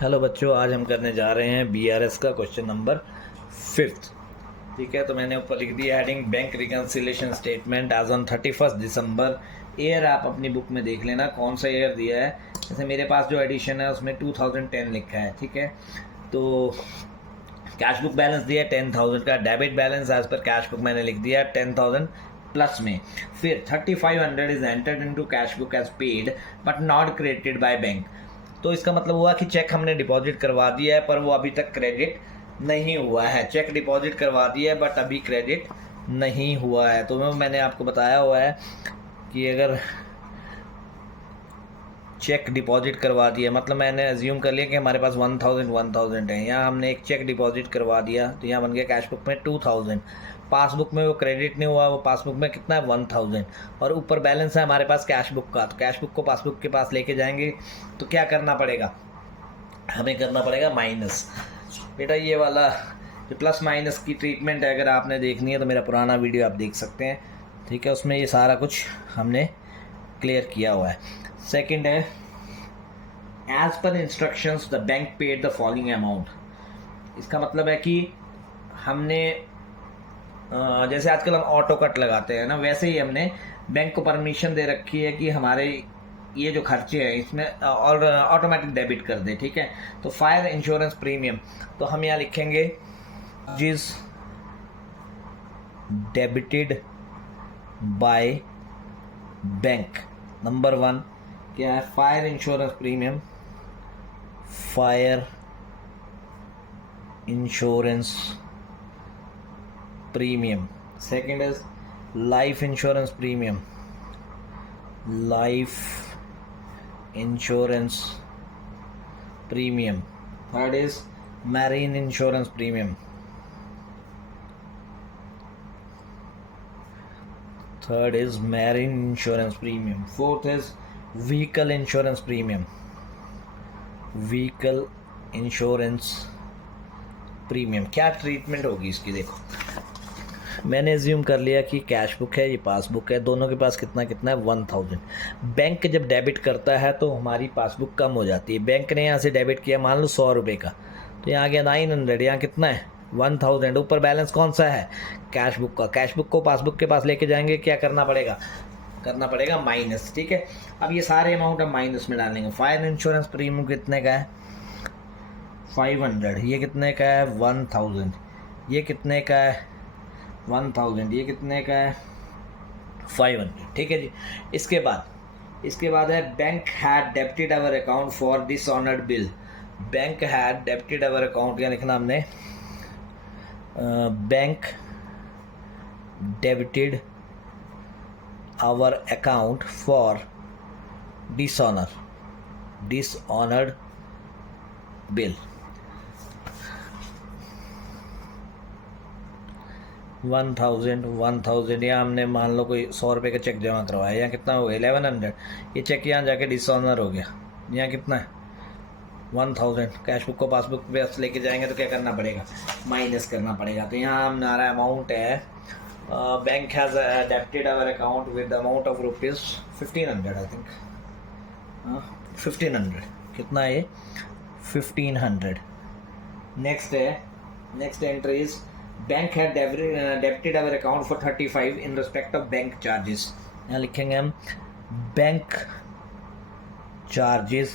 Hello बच्चों, आज हम करने जा रहे हैं बीआरएस का क्वेश्चन नंबर 5। ठीक है, तो मैंने ऊपर लिख दिया heading bank reconciliation statement as on 31 December. Year आप अपनी बुक में देख लेना कौन सा ईयर दिया है। जैसे मेरे पास जो एडिशन है उसमें 2010 लिखा है। ठीक है, तो कैश बुक बैलेंस दिया है 10,000 का। Debit balance as per cash book मैंने लिख दिया 10,000 प्लस में। फिर 3500 is entered into cash book as paid but not credited by bank. तो इसका मतलब हुआ कि चेक हमने डिपॉजिट करवा दिया है पर वो अभी तक क्रेडिट नहीं हुआ है। चेक डिपॉजिट करवा दिया है बट अभी क्रेडिट नहीं हुआ है। तो मैंने आपको बताया हुआ है कि अगर चेक डिपॉजिट करवा दिया, मतलब मैंने एज्यूम कर लिया कि हमारे पास 1000 है, यहाँ हमने एक चेक डिपॉजिट करवा दिया तो यहाँ बन गया कैश बुक में 2000। पासबुक में वो क्रेडिट नहीं हुआ, वो पासबुक में कितना है 1000, और ऊपर बैलेंस है हमारे पास कैश बुक का। तो कैश बुक को पासबुक के पास लेके जाएंगे तो क्या करना पड़ेगा, हमें करना पड़ेगा माइनस। बेटा ये वाला जो प्लस माइनस की ट्रीटमेंट है, अगर आपने देखनी है तो मेरा पुराना वीडियो आप देख सकते हैं। ठीक है, उसमें ये सारा कुछ हमने क्लियर किया हुआ है। सेकंड है, as per instructions the bank paid the following amount. इसका मतलब है कि हमने जैसे आजकल हम ऑटो कट लगाते हैं ना, वैसे ही हमने बैंक को परमिशन दे रखी है कि हमारे ये जो खर्चे हैं इसमें और ऑटोमेटिक डेबिट कर दे। ठीक है, तो फायर इंश्योरेंस प्रीमियम, तो हम यहाँ लिखेंगे जिस डेबिटेड बाय बैंक। नंबर 1 क्या है, fire insurance premium. Fire insurance premium. Second is life insurance premium. Life insurance premium. Third is marine insurance premium. Third is marine insurance premium. Fourth is vehicle insurance premium. Vehicle insurance premium. क्या treatment होगी इसकी, देखो मैंने assume कर लिया कि cash book है, ये पासबुक है, दोनों के पास कितना कितना है 1000। बैंक जब डेबिट करता है तो हमारी पासबुक कम हो जाती है। बैंक ने यहाँ से डेबिट किया मान लो 100 रुपये का, तो यहाँ आ गया 900, यहाँ कितना है 1000। ऊपर बैलेंस कौन सा है, कैश बुक का। कैश बुक को पासबुक के पास लेके जाएंगे, क्या करना पड़ेगा, करना पड़ेगा माइनस। ठीक है, अब ये सारे अमाउंट हम माइनस में डालेंगे। फायर इंश्योरेंस प्रीमियम कितने का है 500, ये कितने का है 1000, ये कितने का है 1000, ये कितने का है 500। ठीक है जी, इसके बाद है bank had debited our account for dishonoured bill. Bank had debited our account, क्या लिखना हमने, bank debited our account for dishonoured bill. 1000 या हमने मान लो कोई 100 रुपये का चेक जमा करवाया, यहाँ कितना हो गया 1100। ये चेक यहाँ जाके डिसऑनर हो गया, यहाँ कितना है 1000। कैश बुक को पासबुक पे लेके जाएंगे तो क्या करना पड़ेगा, माइनस करना पड़ेगा। तो यहाँ हमारा अमाउंट है, bank has debited our account with amount of rupees 1500, I think 1500। कितना है ये 1500। Next entry is bank had debited our account for 35 in respect of bank charges. यहाँ लिखेंगे हम bank charges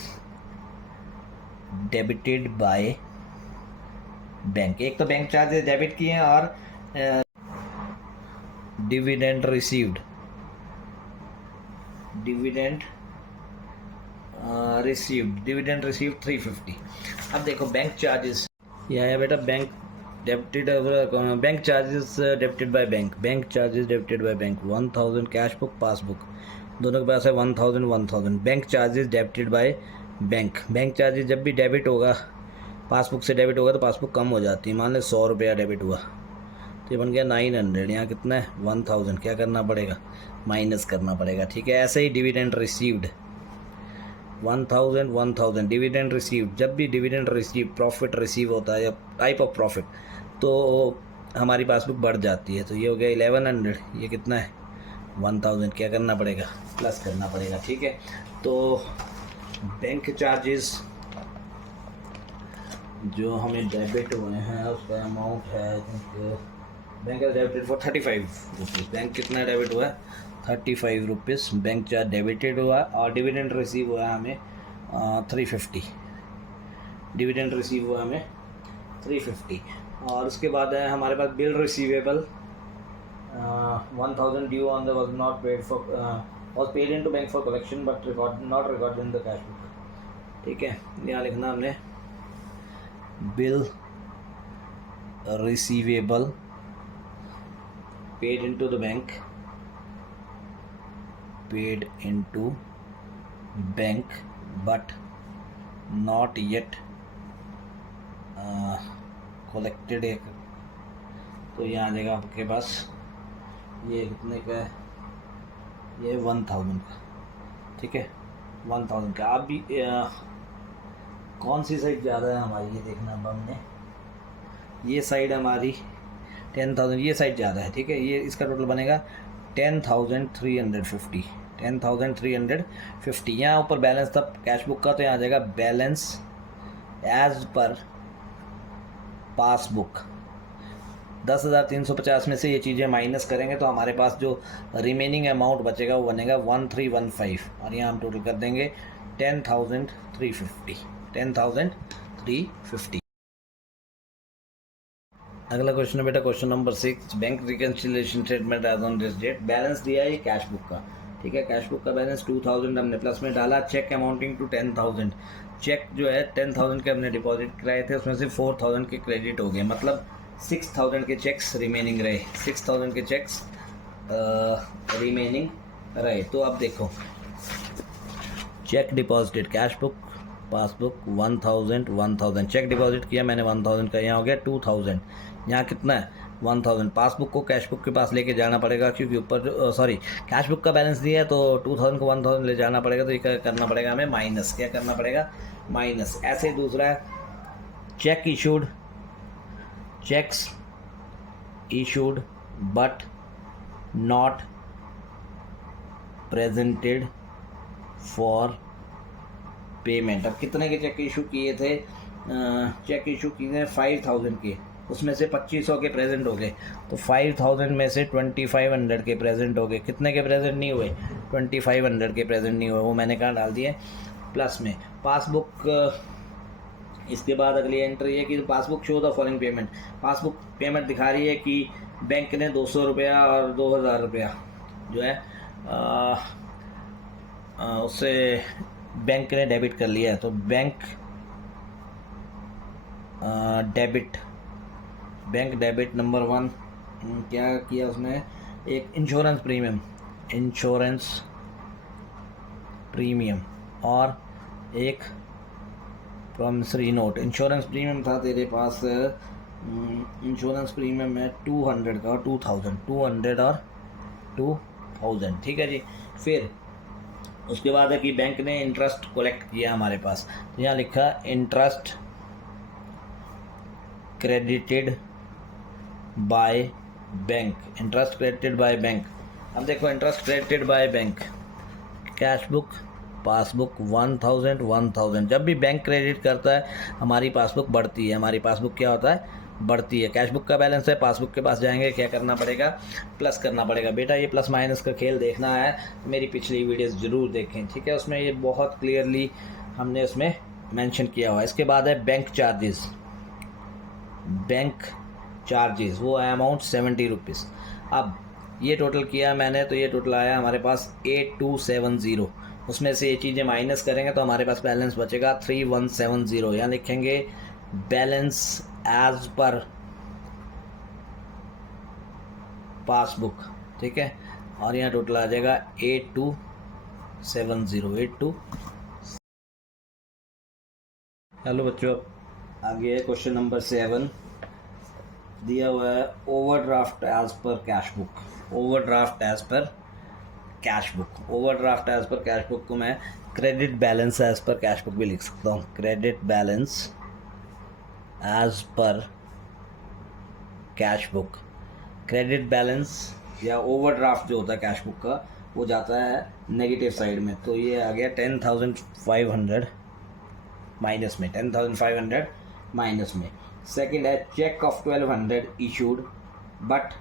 debited by bank. एक तो bank charges debit किए हैं और डिविडेंड रिसीव्ड 350। अब देखो बैंक चार्जेस, यह है बेटा bank debited bank charges debited by bank. Bank charges debited by bank 1000, cash book passbook दोनों के पास है 1000। Bank charges debited by bank. Bank charges जब भी डेबिट होगा, पासबुक से डेबिट होगा तो पासबुक कम हो जाती है। मान लो 100 रुपया डेबिट हुआ तो ये बन गया 900, यहाँ कितना है 1000। क्या करना पड़ेगा, माइनस करना पड़ेगा। ठीक है, ऐसे ही डिविडेंड रिसीव्ड 1000। डिविडेंड रिसीव्ड, जब भी डिविडेंड रिसीव प्रॉफिट रिसीव होता है या टाइप ऑफ प्रॉफिट तो हमारी पासबुक बढ़ जाती है। तो ये हो गया 1100, ये कितना है 1000। क्या करना पड़ेगा, प्लस करना पड़ेगा। ठीक है, तो बैंक चार्जेस जो हमें डेबिट हुए हैं उसका अमाउंट है I think bank has debited for 35 rupees. Bank कितना डेबिट हुआ है 35 रुपीज़ बैंक चार्ज डेबिटेड हुआ है और डिविडेंड रिसीव हुआ है हमें 350। डिविडेंड रिसीव हुआ हमें 350 और उसके बाद है हमारे पास bill receivable 1000 due on the was not paid for was paid into bank for collection but not record in the cash book. ठीक है, यहाँ लिखना हमने bill receivable paid into the bank, paid into bank but not yet collected. एक तो यहाँ आ जाएगा आपके पास ये कितने का है, ये 1000 का। ठीक है, 1000 का। आप भी कौन सी साइड ज़्यादा है हमारी, ये देखना। अब हमने ये साइड हमारी 10,000, ये साइड ज़्यादा है। ठीक है, ये इसका टोटल बनेगा 10,350। 10,350। यहाँ ऊपर बैलेंस था कैश बुक का, तो यहाँ आ जाएगा बैलेंस एज पर पासबुक। 10,350 में से ये चीज़ें माइनस करेंगे तो हमारे पास जो रिमेनिंग अमाउंट बचेगा वो बनेगा 1315 और यहाँ हम टोटल कर देंगे 10,350। 10,350। अगला क्वेश्चन है बेटा question number 6, bank reconciliation statement as on this date. Balance दिया है कैश बुक का। ठीक है, कैश बुक का बैलेंस 2000 हमने प्लस में डाला। चेक अमाउंटिंग टू 10,000, चेक जो है 10,000 के हमने डिपॉजिट कराए थे, उसमें से 4,000 के क्रेडिट हो गए, मतलब 6,000 के चेक्स रिमेनिंग रहे। 6,000 के चेक्स रिमेनिंग रहे। तो अब देखो, cheque deposited cash book passbook 1000 cheque deposit किया मैंने 1000 का, यहाँ हो गया 2000। यहाँ कितना है 1000। पासबुक को कैश बुक के पास लेके जाना पड़ेगा क्योंकि ऊपर सॉरी कैश बुक का बैलेंस दिया है तो 2000 को 1000 ले जाना पड़ेगा, तो ये करना पड़ेगा हमें माइनस। क्या करना पड़ेगा माइनस। ऐसे ही दूसरा है cheque issued, cheques issued but not presented for payment. अब कितने के चेक इशू किए थे, चेक इशू किए हैं 5000 के, उसमें से 2500 के प्रेजेंट हो गए, तो 5000 में से 2500 के प्रेजेंट हो गए। कितने के प्रेजेंट नहीं हुए 2500 के प्रेजेंट नहीं हुए, वो मैंने कहाँ डाल दिए प्लस में। पासबुक इसके बाद अगली एंट्री है कि passbook show the following payment. Passbook payment दिखा रही है कि बैंक ने 200 रुपया और 2000 रुपया जो है उससे बैंक ने डेबिट कर लिया है। तो बैंक डेबिट नंबर 1 क्या किया उसने, एक इंश्योरेंस प्रीमियम और एक प्रॉमिसरी नोट। इंश्योरेंस प्रीमियम था तेरे पास, इंश्योरेंस प्रीमियम है 200 का और 2000, 200 और 2000। ठीक है जी। फिर उसके बाद है कि बैंक ने इंटरेस्ट कलेक्ट किया हमारे पास, तो यहाँ लिखा interest credited by bank. Interest credited by bank. अब देखो interest credited by bank, cash book passbook 1000। जब भी बैंक क्रेडिट करता है हमारी पासबुक बढ़ती है। हमारी पासबुक क्या होता है बढ़ती है। कैश बुक का बैलेंस है, पासबुक के पास जाएंगे क्या करना पड़ेगा प्लस करना पड़ेगा। बेटा ये प्लस माइनस का खेल देखना है मेरी पिछली वीडियोस ज़रूर देखें। ठीक है, उसमें ये बहुत क्लियरली हमने उसमें मेंशन किया हुआ है। इसके बाद है बैंक चार्जेस। बैंक चार्जेस वो है अमाउंट 70 रुपीज़। अब ये टोटल किया मैंने तो ये टोटल आया हमारे पास 8270। उसमें से ये चीज़ें माइनस करेंगे तो हमारे पास बैलेंस बचेगा 3170। यहाँ लिखेंगे बैलेंस एज पर पासबुक। ठीक है, और यहाँ टोटल आ जाएगा 8270। हेलो बच्चों, आगे है क्वेश्चन नंबर 7 दिया हुआ है overdraft as per cash book. Overdraft as per cash book. Overdraft as per cash book को मैं credit balance as per cash book भी लिख सकता हूँ। Credit balance as per cash book. Credit balance या ओवरड्राफ्ट जो होता है कैश बुक का वो जाता है नेगेटिव साइड में, तो ये आ गया 10,500 माइनस में। 10,500 माइनस में। सेकंड है cheque of 1200 issued but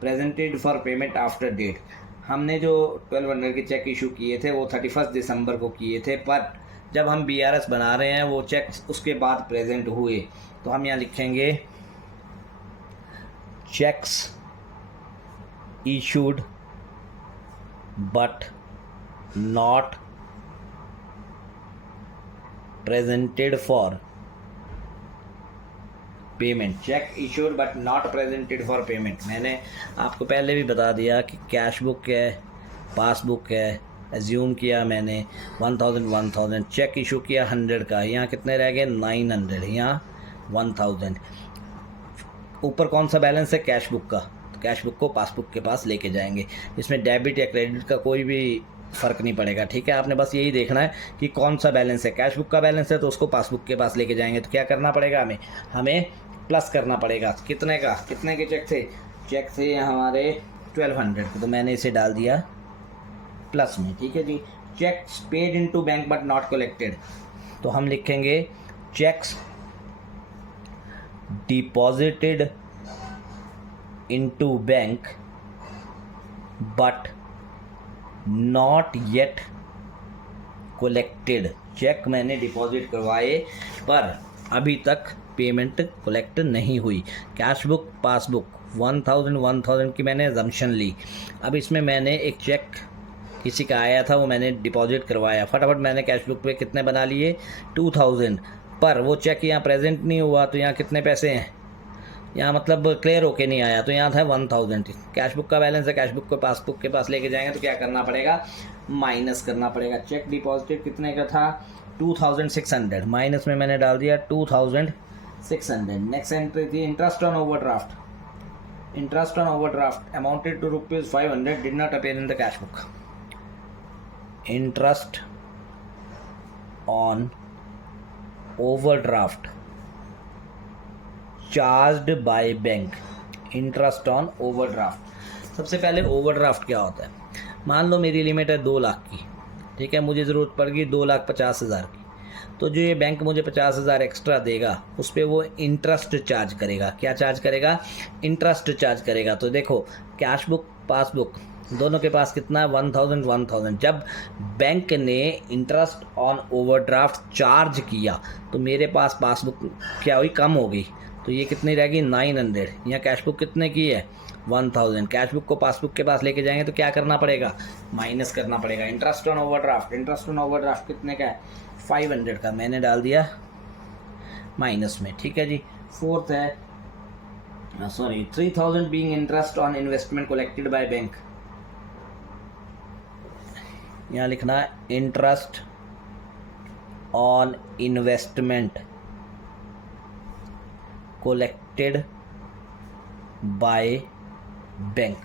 presented for payment after date. हमने जो 1200 के चेक इशू किए थे वो 31 दिसंबर को किए थे, पर जब हम BRS बना रहे हैं वो चेक उसके बाद प्रेजेंट हुए, तो हम यहाँ लिखेंगे cheques issued but not presented for payment. Cheque issued but not presented for payment. मैंने आपको पहले भी बता दिया कि कैश बुक है, पासबुक है, एज्यूम किया मैंने 1000 चेक इशू किया 100 का, यहाँ कितने रह गए 900, यहाँ 1000। ऊपर कौन सा बैलेंस है कैश बुक का, तो कैश बुक को पासबुक के पास लेके जाएंगे। इसमें डेबिट या क्रेडिट का कोई भी फ़र्क नहीं पड़ेगा, ठीक है। आपने बस यही देखना है कि कौन सा बैलेंस है। कैश बुक का बैलेंस है तो उसको पासबुक के पास लेके जाएंगे, तो क्या करना पड़ेगा हमें प्लस करना पड़ेगा। कितने का, कितने के चेक थे, चेक थे हमारे 1200 के, तो मैंने इसे डाल दिया प्लस में, ठीक है जी। Checks paid into bank but not collected, तो हम लिखेंगे checks deposited into bank but not yet collected. Check मैंने डिपॉजिट करवाए पर अभी तक पेमेंट कलेक्ट नहीं हुई। कैश बुक पासबुक 1000 की मैंने अजम्पशन ली। अब इसमें मैंने एक चेक किसी का आया था वो मैंने डिपॉजिट करवाया, फटाफट मैंने कैश बुक पे कितने बना लिए 2000, पर वो चेक यहाँ प्रेजेंट नहीं हुआ, तो यहाँ कितने पैसे हैं, यहाँ मतलब क्लियर होके नहीं आया, तो यहाँ था 1000। कैश बुक का बैलेंस है, कैश बुक को पासबुक के पास लेके जाएंगे तो क्या करना पड़ेगा, माइनस करना पड़ेगा। चेक डिपॉजिटेड कितने का था 2600, माइनस में मैंने डाल दिया 2600। नेक्स्ट एंट्री थी interest on overdraft. Interest on overdraft amounted to ₹500 did not appear in the cash book. Interest on overdraft charged by bank. Interest on overdraft, सबसे पहले ओवरड्राफ्ट क्या होता है। मान लो मेरी लिमिट है 2 लाख की, ठीक है, मुझे ज़रूरत पड़ गई 2,50,000 की, तो जो ये बैंक मुझे 50,000 एक्स्ट्रा देगा उस पर वो इंटरेस्ट चार्ज करेगा। क्या चार्ज करेगा, इंटरेस्ट चार्ज करेगा। तो देखो कैश बुक पासबुक दोनों के पास कितना है 1000। जब बैंक ने इंटरेस्ट ऑन ओवरड्राफ्ट चार्ज किया तो मेरे पास पासबुक क्या हुई, कम हो गई, तो ये कितनी रहेगी 900। यहाँ कैश बुक कितने की है 1000। कैश बुक को पासबुक के पास लेके जाएंगे तो क्या करना पड़ेगा, माइनस करना पड़ेगा। Interest on overdraft, interest on overdraft कितने का है 500 का, मैंने डाल दिया माइनस में, ठीक है जी। फोर्थ है 3000 being interest on investment collected by bank. यहाँ लिखना है interest on investment collected by bank.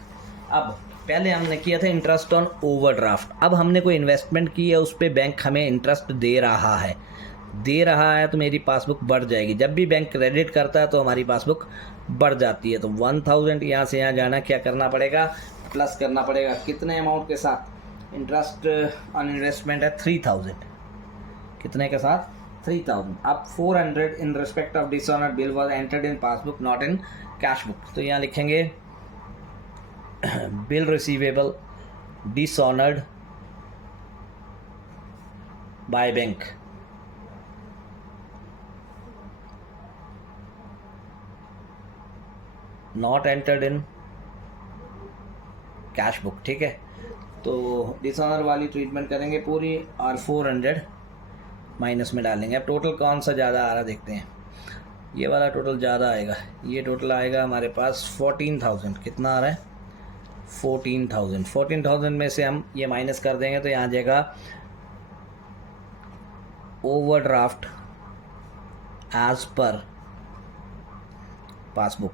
अब पहले हमने किया था इंटरेस्ट ऑन ओवरड्राफ्ट, अब हमने कोई इन्वेस्टमेंट की है उस पर बैंक हमें इंटरेस्ट दे रहा है तो मेरी पासबुक बढ़ जाएगी। जब भी बैंक क्रेडिट करता है तो हमारी पासबुक बढ़ जाती है। तो 1000 यहाँ से यहाँ जाना, क्या करना पड़ेगा, प्लस करना पड़ेगा। कितने अमाउंट के साथ, इंटरेस्ट ऑन इन्वेस्टमेंट है 3000, कितने के साथ 3000। अब 400 इन respect of dishonoured bill was entered in passbook not in cash book. तो यहाँ लिखेंगे bill receivable dishonoured by bank not entered in cash book, ठीक है। तो डिसऑनर वाली ट्रीटमेंट करेंगे पूरी और 400 माइनस में डालेंगे। अब टोटल कौन सा ज़्यादा आ रहा देखते हैं, ये वाला टोटल ज़्यादा आएगा, ये टोटल आएगा हमारे पास 14,000। कितना आ रहा है 14,000। 14,000 में से हम ये माइनस कर देंगे तो यहाँ आ जाएगा ओवरड्राफ्ट एज पर पासबुक,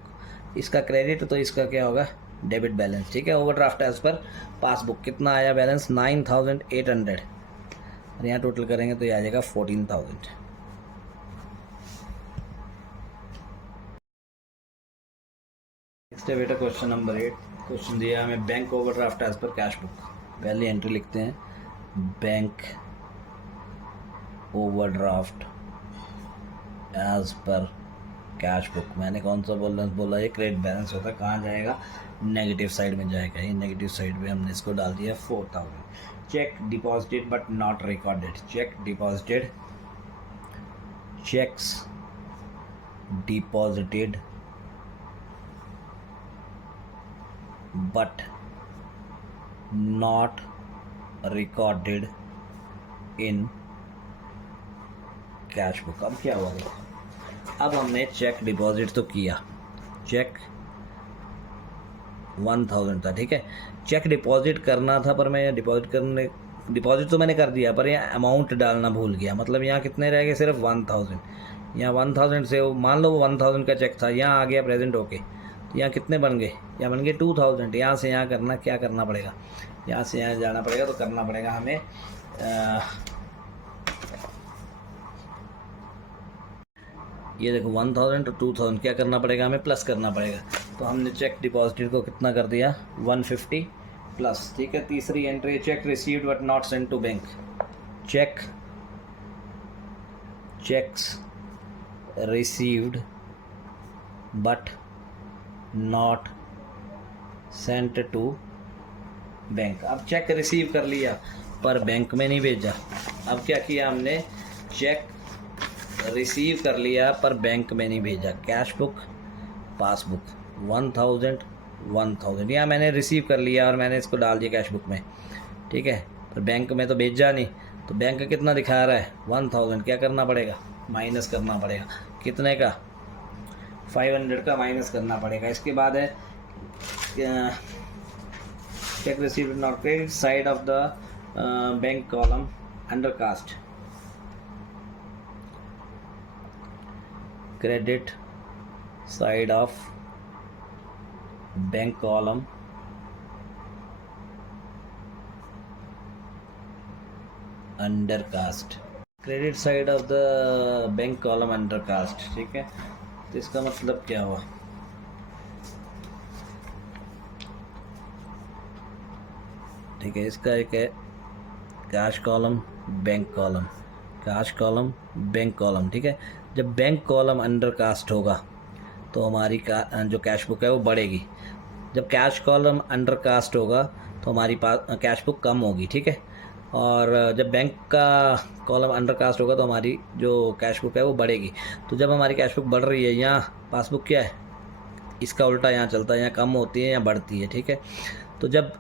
इसका क्रेडिट तो इसका क्या होगा डेबिट बैलेंस, ठीक है। ओवरड्राफ्ट एज पर पासबुक कितना आया बैलेंस 9,800 और यहाँ टोटल करेंगे तो ये आ जाएगा 14,000। नेक्स्ट है बेटा क्वेश्चन नंबर 8। क्वेश्चन दिया हमें bank overdraft as per cash book. पहली एंट्री लिखते हैं bank overdraft as per cash book. मैंने कौन सा बोला ये क्रेडिट बैलेंस होता है, कहाँ जाएगा, नेगेटिव साइड में जाएगा। ये नेगेटिव साइड में हमने इसको डाल दिया 4000। Check deposited but not recorded. Check deposited, checks deposited but not recorded in cash book. अब क्या हुआ, अब हमने चेक डिपॉजिट तो किया, चेक 1000 था, ठीक है। चेक डिपॉजिट करना था पर मैं डिपॉजिट तो मैंने कर दिया, पर यहाँ अमाउंट डालना भूल गया। मतलब यहाँ कितने रह गए, सिर्फ 1000। यहाँ 1000 से मान लो वो 1000 का चेक था, यहाँ आ गया प्रेजेंट होके, तो यहाँ कितने बन गए, यहाँ बन गए 2000। यहाँ से यहाँ करना, क्या करना पड़ेगा, यहाँ से यहाँ जाना पड़ेगा, तो करना पड़ेगा हमें ये देखो 1000 तो 2000 क्या करना पड़ेगा, हमें प्लस करना पड़ेगा। तो हमने चेक डिपॉजिटेड को कितना कर दिया, 150 प्लस, ठीक है। तीसरी entry, cheque received but not sent to bank. Cheques received but not sent to bank. अब चेक रिसीव कर लिया पर बैंक में नहीं भेजा। अब क्या किया हमने, चेक रिसीव कर लिया पर बैंक में नहीं भेजा। कैश बुक, पासबुक, 1000 यहाँ मैंने रिसीव कर लिया और मैंने इसको डाल दिया कैश बुक में, ठीक है। पर बैंक में तो भेजा नहीं, तो बैंक कितना दिखा रहा है, 1000। क्या करना पड़ेगा, माइनस करना पड़ेगा। कितने का, 500 का माइनस करना पड़ेगा। इसके बाद है cheque received not credit side of the bank column undercast. Credit side of bank column undercast. Credit side of the bank column undercast, ठीक है। तो इसका मतलब क्या हुआ, ठीक है। इसका एक है cash column, bank column, cash column, bank column, ठीक है। जब बैंक कॉलम अंडर कास्ट होगा तो हमारी जो कैश बुक है वो बढ़ेगी। जब कैश कॉलम अंडर कास्ट होगा तो हमारी कैश बुक कम होगी, ठीक है। और जब बैंक का कॉलम अंडर कास्ट होगा तो हमारी जो कैश बुक है वो बढ़ेगी। तो जब हमारी कैश बुक बढ़ रही है, यहाँ पासबुक क्या है, इसका उल्टा यहाँ चलता है, यहाँ कम होती है, यहाँ बढ़ती है, ठीक है। तो जब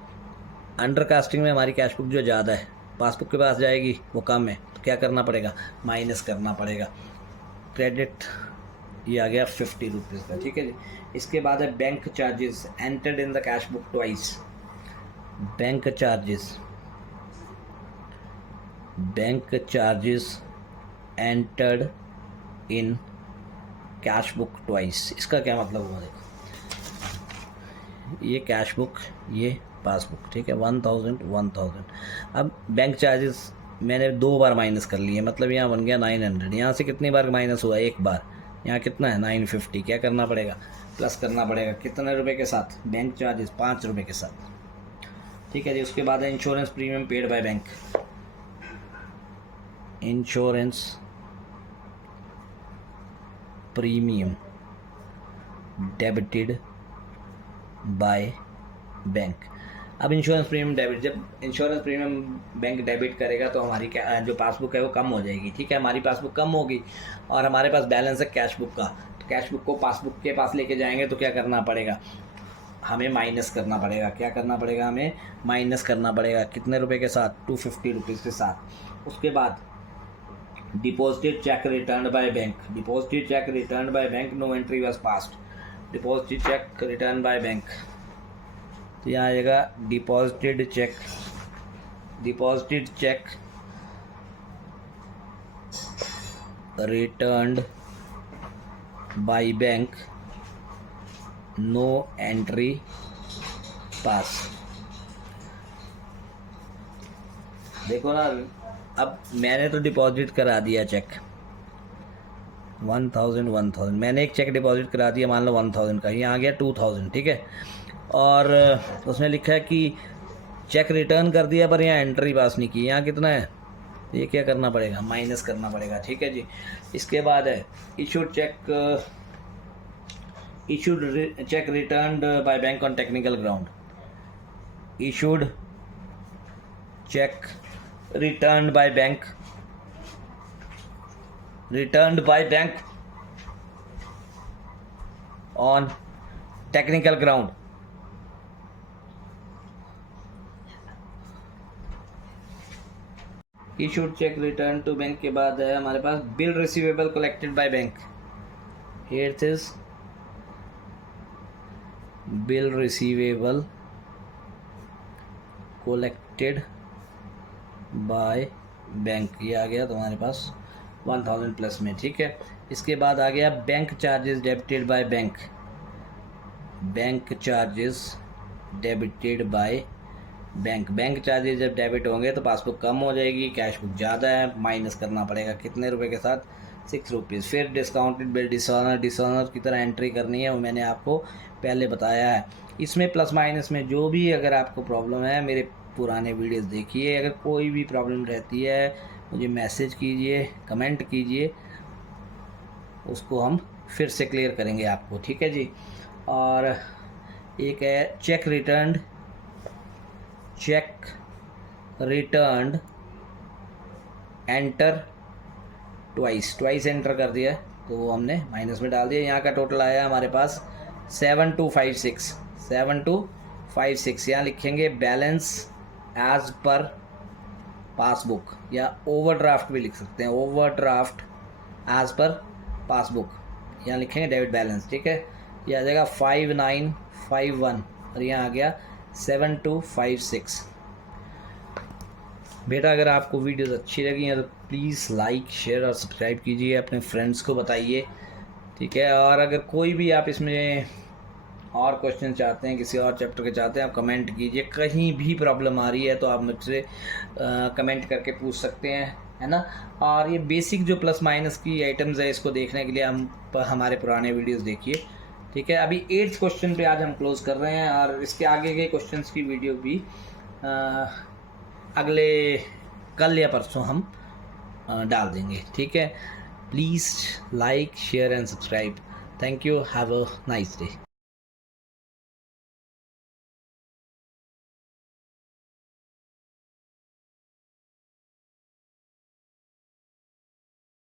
अंडर कास्टिंग में हमारी कैश बुक जो ज़्यादा है पासबुक के पास जाएगी, वो कम है, तो क्या करना पड़ेगा, माइनस करना पड़ेगा। क्रेडिट ये आ गया 50 रुपीज़ का, ठीक है जी। इसके बाद है bank charges entered in the cash book twice. Bank charges entered in cash book twice. इसका क्या मतलब हुआ, देखो ये कैश बुक, ये पासबुक, ठीक है। 1000। अब बैंक चार्जेस मैंने 2 बार माइनस कर लिए, मतलब यहाँ बन गया 900। यहाँ से कितनी बार माइनस हुआ, 1 बार। यहाँ कितना है, 950। क्या करना पड़ेगा, प्लस करना पड़ेगा। कितने रुपए के साथ, बैंक चार्जेस 5 रुपये के साथ, ठीक है जी। उसके बाद है insurance premium paid by bank. Insurance premium debited by bank. अब इंश्योरेंस प्रीमियम डेबिट, जब इंश्योरेंस प्रीमियम बैंक डेबिट करेगा तो हमारी जो पासबुक है वो कम हो जाएगी, ठीक है। हमारी पासबुक कम होगी और हमारे पास बैलेंस है कैश बुक का, तो कैश बुक को पासबुक के पास लेके जाएंगे तो क्या करना पड़ेगा, हमें माइनस करना पड़ेगा। क्या करना पड़ेगा, हमें माइनस करना पड़ेगा। कितने रुपए के साथ, 250 रुपीज़ के साथ। उसके बाद deposited cheque return by bank. Deposited cheque return by bank, no entry was passed. Deposited cheque return by bank, तो यहाँ आएगा deposited cheque returned by bank, no entry pass. देखो ना, अब मैंने तो डिपॉजिट करा दिया चेक 1000। मैंने एक चेक डिपॉजिट करा दिया, मान लो 1000 का, यहाँ आ गया 2000, ठीक है। और उसने लिखा है कि चेक रिटर्न कर दिया पर यहाँ एंट्री पास नहीं की। यहाँ कितना है, ये क्या करना पड़ेगा, माइनस करना पड़ेगा, ठीक है जी। इसके बाद है issued check returned by bank on technical ground. Issued check returned by bank on technical ground। issued check return to bank के बाद है हमारे पास bill receivable collected by bank. here it is bill receivable collected by bank, ये आ गया तुम्हारे पास 1000 plus में, ठीक है। इसके बाद आ गया bank charges debited by bank. Bank charges debited by bank. Bank charges जब डेबिट होंगे तो पासबुक कम हो जाएगी, कैश बुक ज़्यादा है, माइनस करना पड़ेगा कितने रुपए के साथ, 6 रुपीज़। फिर डिस्काउंटेड बिल डिसऑनर की तरह एंट्री करनी है, वो मैंने आपको पहले बताया है। इसमें प्लस माइनस में जो भी अगर आपको प्रॉब्लम है, मेरे पुराने वीडियोस देखिए। अगर कोई भी प्रॉब्लम रहती है मुझे मैसेज कीजिए, कमेंट कीजिए, उसको हम फिर से क्लियर करेंगे आपको, ठीक है जी। और एक है cheque returned enter twice enter कर दिया है तो वो हमने माइनस में डाल दिया। यहाँ का टोटल आया हमारे पास 7256। यहाँ लिखेंगे बैलेंस एज पर पासबुक, या ओवरड्राफ्ट भी लिख सकते हैं, ओवरड्राफ्ट एज पर पासबुक। यहाँ लिखेंगे डेबिट बैलेंस, ठीक है। ये आ जाएगा 5951 और यहाँ आ गया 7256। बेटा अगर आपको वीडियोस अच्छी लगी हैं तो प्लीज़ लाइक शेयर और सब्सक्राइब कीजिए, अपने फ्रेंड्स को बताइए, ठीक है। और अगर कोई भी आप इसमें और क्वेश्चन चाहते हैं, किसी और चैप्टर के चाहते हैं, आप कमेंट कीजिए। कहीं भी प्रॉब्लम आ रही है तो आप मुझसे कमेंट करके पूछ सकते हैं, है ना। और ये बेसिक जो प्लस माइनस की आइटम्स है, इसको देखने के लिए हमारे पुराने वीडियोस देखिए, ठीक है। अभी 8th क्वेश्चन पे आज हम क्लोज कर रहे हैं और इसके आगे के क्वेश्चंस की वीडियो भी अगले कल या परसों हम डाल देंगे, ठीक है। Please like share and subscribe. Thank you, have a nice day.